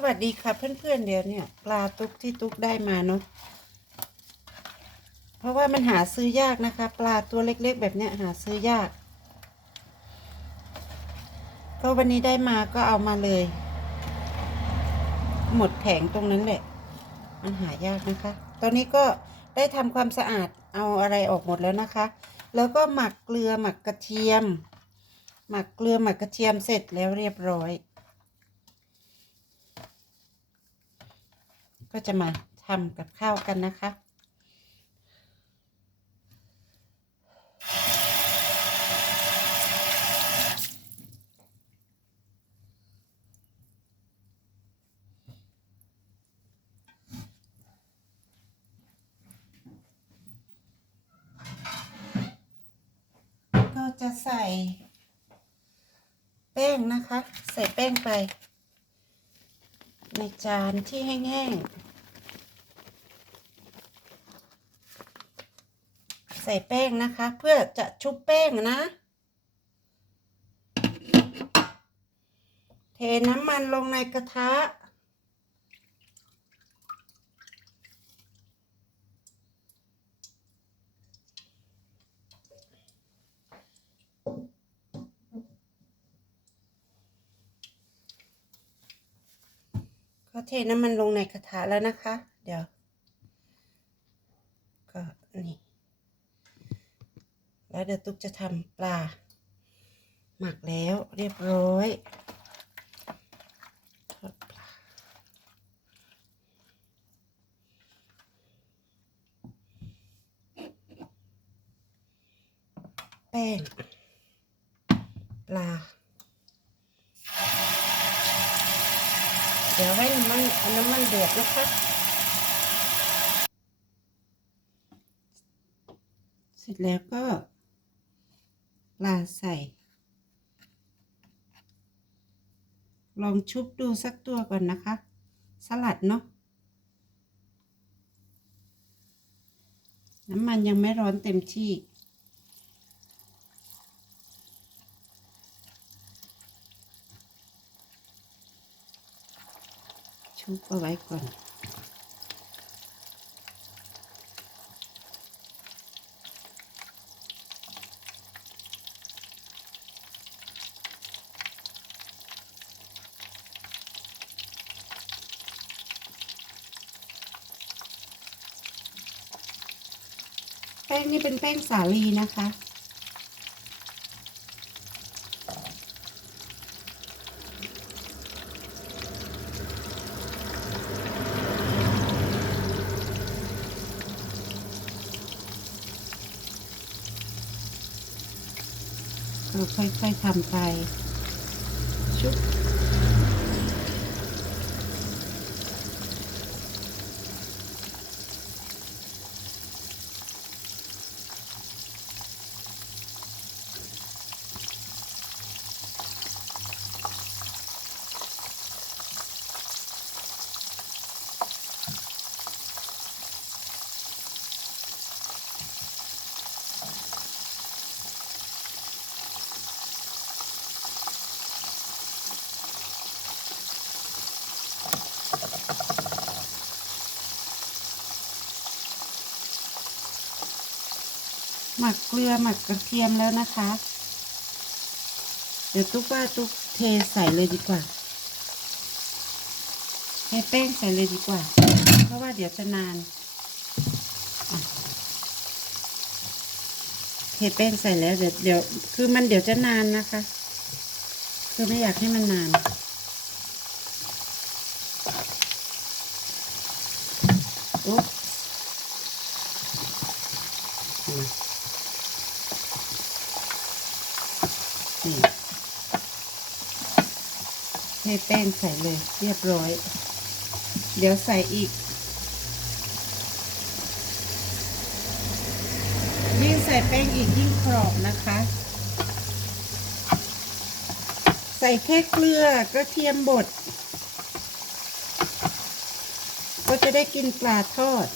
สวัสดีค่ะเพื่อนๆเดี๋ยวเนี่ยปลาตุกที่ตุกได้มาเนาะเพราะว่ามันหาซื้อยากนะคะ ปลาตัวเล็กๆ แบบเนี้ยหาซื้อยาก ก็วันนี้ได้มาก็เอามาเลย หมดแผงตรงนั้นแหละ มันหายากนะคะ ตอนนี้ก็ได้ทำความสะอาดเอาอะไรออกหมดแล้วนะคะ แล้วก็หมักเกลือหมักกระเทียม หมักเกลือหมักกระเทียมเสร็จแล้วเรียบร้อย ก็จะมาทำกับข้าวกันนะคะ ก็จะใส่แป้งนะคะ ใส่แป้งไป ในจานที่แห้งๆ ใส่แป้งนะคะ เพื่อจะชุบแป้งนะ เทน้ำมันลงในกระทะ ก็ เทน้ำมันลงในกระทะแล้วนะคะ เดี๋ยว ก็นี่ แล้วเดี๋ยวตุ๊กจะทำปลา หมักแล้วเรียบร้อยแป้ง ปลา เดี๋ยวให้น้ำมันเอาน้ำมันเดือดนะคะ เสร็จแล้วก็ป ลาใส่ ลองชุบดูสักตัวก่อนนะคะ สลัดเนาะน้ำมันยังไม่ร้อนเต็มที่ ชุบเอาไว้ก่อน งนี่เป็นแป้งสาลีนะคะเราค่อยๆทำไป หมักเกลือหมักกระเทียมแล้วนะคะ เดี๋ยวตุ๊กว่าตุ๊กเทใส่เลยดีกว่าเทแป้งใส่เลยดีกว่า เพราะว่าเดี๋ยวจะนานเทแป้งใส่แล้วเดี๋ยวเดี๋ยวคือมันเดี๋ยวจะนานนะคะ คือไม่อยากให้มันนานอุ๊บ มานี่เทแป้งใส่เลยเรียบร้อย เดี๋ยวใส่อีก ยิ่งใส่แป้งอีกยิ่งกรอบนะคะ ใส่แค่เกลือกระเทียมบด ก็จะได้กินปลาทอด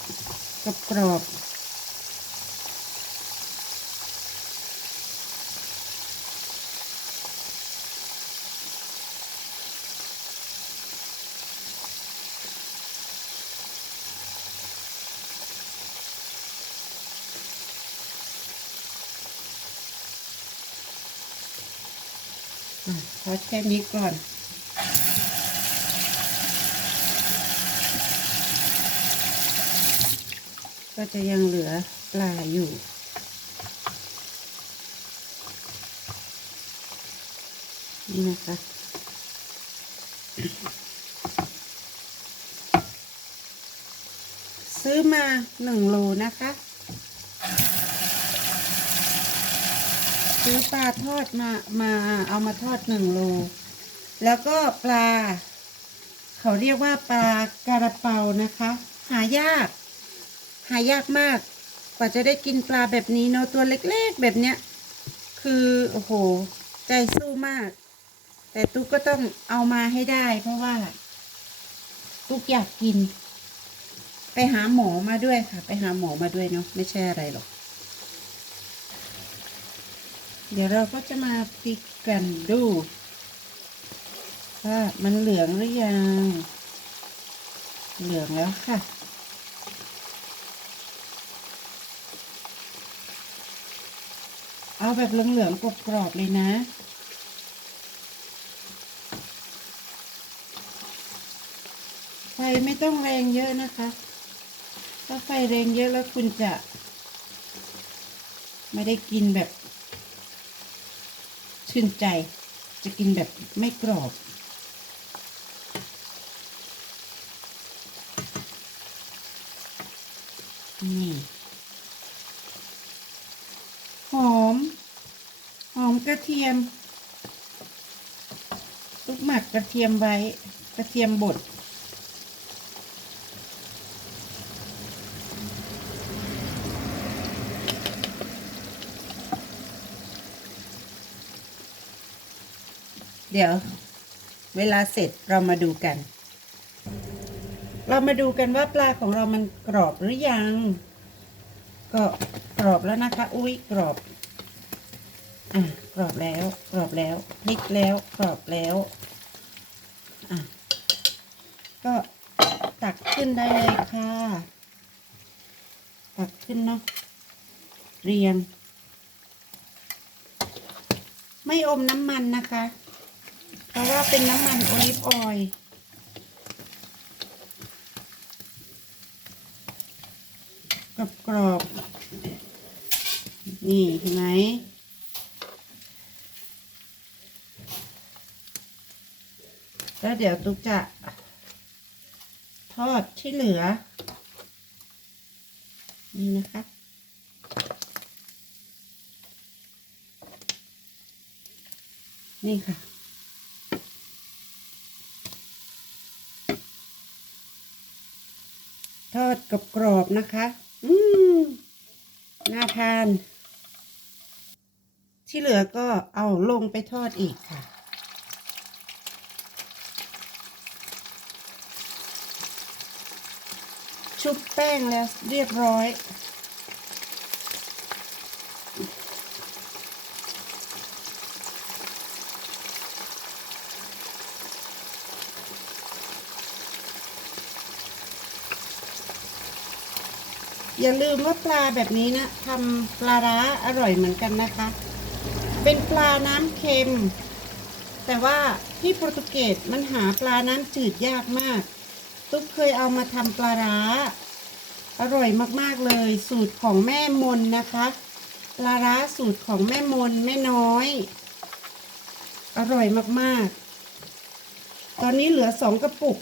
กับกรอบๆ อะทอดแค่นี้ก่อนก็จะยังเหลือปลาอยู่ นี่นะคะ ซื้อมาหนึ่งโลนะคะ ซื้อปลาทอดมามาเอามาทอดหนึ่งโล แล้วก็ปลา เขาเรียกว่าปลาการะเปานะคะ หายาก หายากมาก กว่าจะได้กินปลาแบบนี้เนาะตัวเล็กๆแบบเนี้ย คือโอ้โห ใจสู้มาก แต่ตุ๊กก็ต้องเอามาให้ได้ เพราะว่า ตุ๊กอยากกิน ไปหาหมอมาด้วยค่ะ ไปหาหมอมาด้วยเนาะไม่ใช่อะไรหรอก เดี๋ยวเราก็จะมาพลิกกันดู ว่ามันเหลืองหรือยัง เหลืองแล้วค่ะ เอาแบบเหลืองๆกรอบๆเลยนะไฟไม่ต้องแรงเยอะนะคะ ถ้าไฟแรงเยอะแล้วคุณจะ ไม่ได้กินแบบ ชื่นใจจะกินแบบไม่กรอบ นี่ หอม หอมกระเทียมลูกหมักกระเทียมไว้ กระเทียมบด เดี๋ยว เวลาเสร็จเรามาดูกัน เรามาดูกันว่าปลาของเรามันกรอบหรือยัง ก็กรอบแล้วนะคะ อุ้ยกรอบ อะกรอบแล้ว กรอบแล้วพลิกแล้วกรอบแล้วอะก็ตักขึ้นได้เลยค่ะ ตักขึ้นเนาะเรียง ไม่อมน้ำมันนะคะ เพราะว่าเป็นน้ำมันโอลิฟออยล์กรอบกรอบๆนี่เห็นไหมแล้วเดี๋ยวตุ๊กจะทอดที่เหลือ นี่นะคะนี่ค่ะ ทอด กับกรอบนะคะ อืมน่าทาน ที่เหลือก็เอาลงไปทอดอีกค่ะ ชุบแป้งแล้วเรียบร้อย อย่าลืมว่าปลาแบบนี้นะทำปลาร้าอร่อยเหมือนกันนะคะ เป็นปลาน้ำเค็ม แต่ว่าที่โปรตุเกสมันหาปลาน้ำจืดยากมาก ตุ๊กเคยเอามาทำปลาร้า อร่อยมากๆเลย สูตรของแม่มนนะคะ ปลาร้าสูตรของแม่มนแม่น้อย อร่อยมากๆ ตอนนี้เหลือสองกระปุก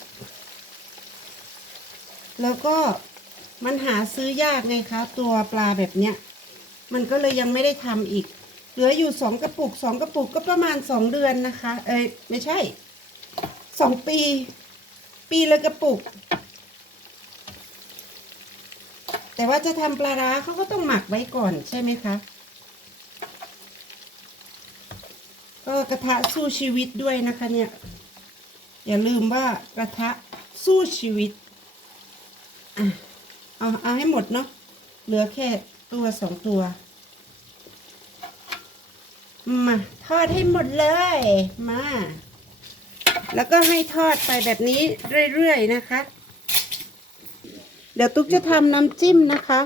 แล้วก็ มันหาซื้อยากไงคะ ตัวปลาแบบเนี้ย มันก็เลยยังไม่ได้ทำอีก เหลืออยู่สองกระปุกสองกระปุกก็ประมาณสองเดือนนะคะ เอ้ยไม่ใช่สองปี ปีละกระปุก แต่ว่าจะทำปลาร้าเขาก็ต้องหมักไว้ก่อนใช่ไหมคะก็กระทะสู้ชีวิตด้วยนะคะเนี่ย อย่าลืมว่ากระทะสู้ชีวิตอะ เอาเอาให้หมดเนาะเหลือแค่ตัวสองตัว มาทอดให้หมดเลย มา แล้วก็ให้ทอดไปแบบนี้เรื่อยๆนะคะ เดี๋ยวตุ๊กจะทำน้ำจิ้มนะคะ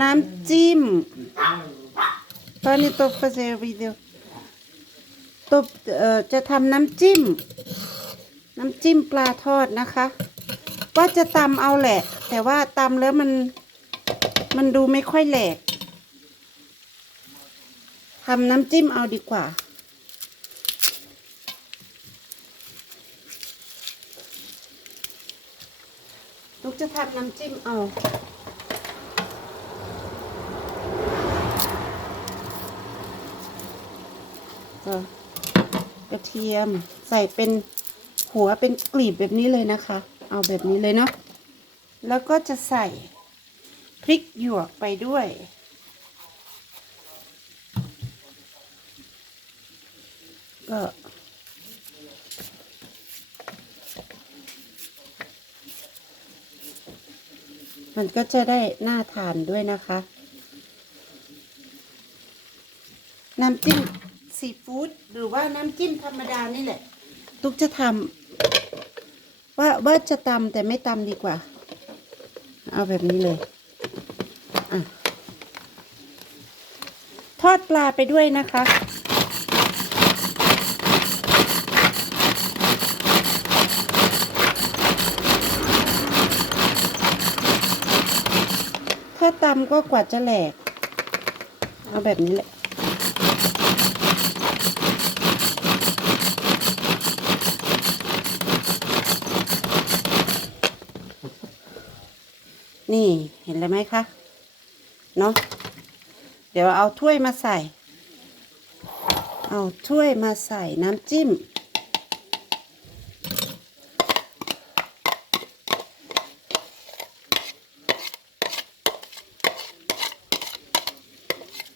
น้ำจิ้ม ตอนนี้ตุ๊ก fazer vídeo ตบเอ่อจะทำน้ำจิ้ม น้ำจิ้มปลาทอดนะคะ ว่าจะตำเอาแหละ แต่ว่าตำแล้วมันมันดูไม่ค่อยแหลกทำน้ำจิ้มเอาดีกว่า ลูกจะทำน้ำจิ้มเอาก็กระเทียมใส่เป็นหัวเป็นกลีบแบบนี้เลยนะคะ เอาแบบนี้เลยเนาะแล้วก็จะใส่พริกหยวกไปด้วย ก็มันก็จะได้น่าทานด้วยนะคะ น้ำจิ้มซีฟู้ดหรือว่าน้ำจิ้มธรรมดานี่แหละ ตุกจะทำ ว่าว่าจะตำแต่ไม่ตำดีกว่า เอาแบบนี้เลยอทอดปลาไปด้วยนะคะถ้าตำก็กว่าจะแหลก เอาแบบนี้แหละ นี่เห็นแล้วไหมคะ เนาะเดี๋ยวเอาถ้วยมาใส่ เอาถ้วยมาใส่น้ำจิ้ม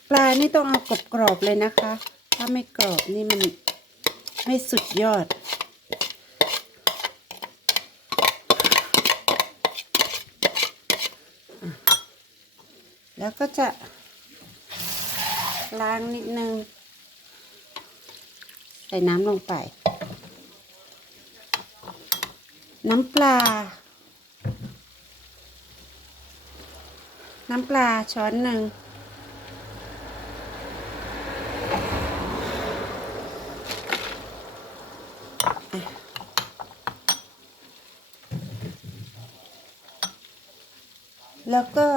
ปลานี่ต้องเอากรอบๆเลยนะคะ ถ้าไม่กรอบนี่มันไม่สุดยอด แล้วก็จะล้างนิดนึง ใส่น้ำลงไป น้ำปลา น้ำปลาช้อนหนึ่ง แล้วก็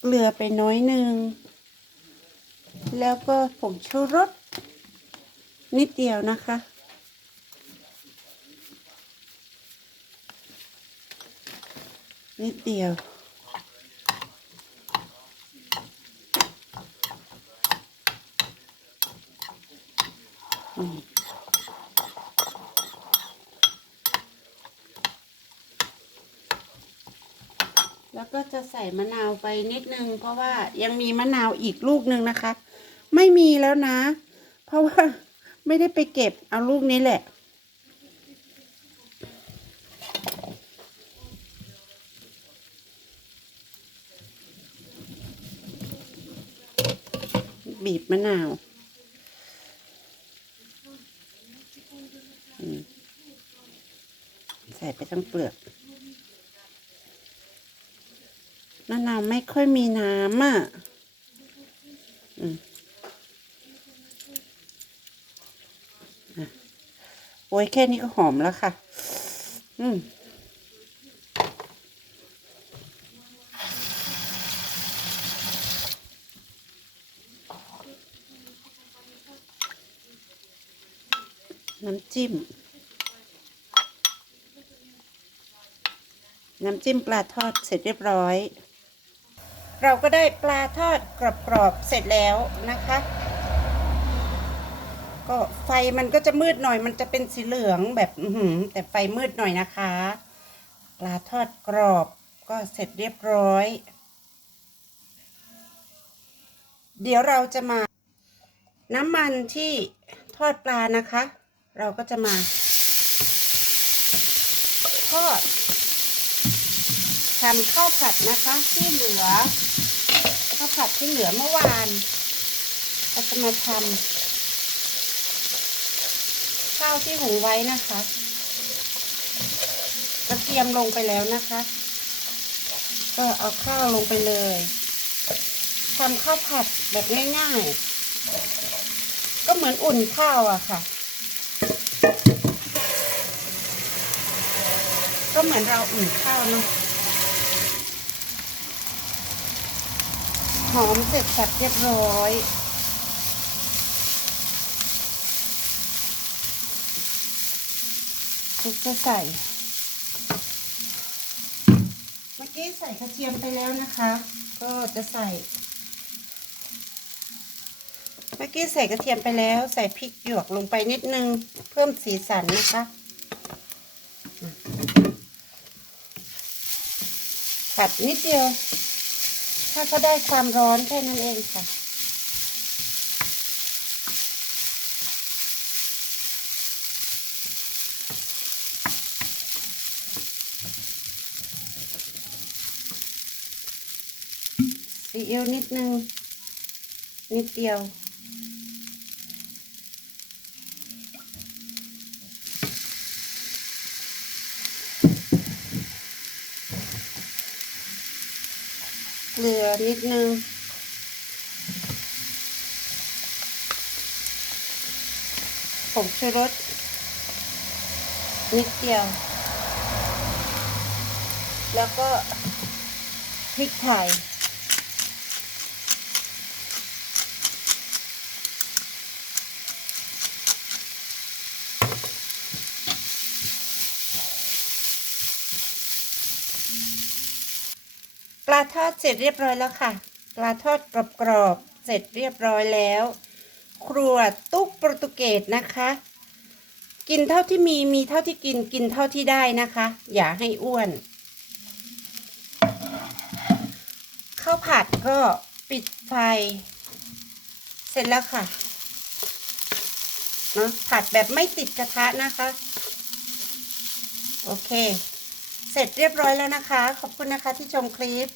เกลือไปน้อยหนึ่ง แล้วก็ผงชูรสนิดเดียวนะคะ นิดเดียว อืม แล้ว ก็จะใส่มะนาวไปนิดนึง เพราะว่ายังมีมะนาวอีกลูกนึงนะคะ ไม่มีแล้วนะ เพราะว่าไม่ได้ไปเก็บเอาลูกนี้แหละ บีบมะนาวใส่ไปทั้งเปลือก มะนาวไม่ค่อยมีน้ำอะอืมอะโอ้ยแค่นี้ก็หอมแล้วค่ะ อืมน้ำจิ้ม น้ำจิ้มปลาทอดเสร็จเรียบร้อย เราก็ได้ปลาทอดกรอบๆเสร็จแล้วนะคะ ก็ไฟมันก็จะมืดหน่อย มันจะเป็นสีเหลืองแบบอือหือแต่ไฟมืดหน่อยนะคะ ปลาทอดกรอบก็เสร็จเรียบร้อย เดี๋ยวเราจะมาน้ำมันที่ทอดปลานะคะ เราก็จะมาทอดทำข้าวผัดนะคะที่เหลือ ผัดที่เหลือเมื่อวาน เราจะมาทำข้าวที่หุงไว้นะคะกระเทียมลงไปแล้วนะคะ ก็เอาข้าวลงไปเลยทำข้าวผัดแบบง่ายๆ ก็เหมือนอุ่นข้าวอะค่ะ ก็เหมือนเราอุ่นข้าวเนาะ อมเสร็จสับเรียบร้อย ทุกจะใส่ เมื่อกี้ใส่กระเทียมไปแล้วนะคะ ก็จะใส่ เมื่อกี้ใส่กระเทียมไปแล้ว ใส่พริกหยวกลงไปนิดนึง เพิ่มสีสันนะคะผัดนิดเดียว ถ้าเขาได้ความร้อนแค่นั้นเองค่ะ ซีอิ๊วนิดนึง นิดเดียว เกลือนิดนึง ผงชูรสนิดเดียว แล้วก็พริกไทย ปลาทอดเสร็จเรียบร้อยแล้วค่ะ ปลาทอดกรอบๆเสร็จเรียบร้อยแล้ว ครัวตุ๊กโปรตุเกสนะคะ กินเท่าที่มีมีเท่าที่กินกินเท่าที่ได้นะคะ อย่าให้อ้วนข้าวผัดก็ปิดไฟ เสร็จแล้วค่ะเนาะผัดแบบไม่ติดกระทะนะคะ โอเค เสร็จเรียบร้อยแล้วนะคะ ขอบคุณนะคะที่ชมคลิป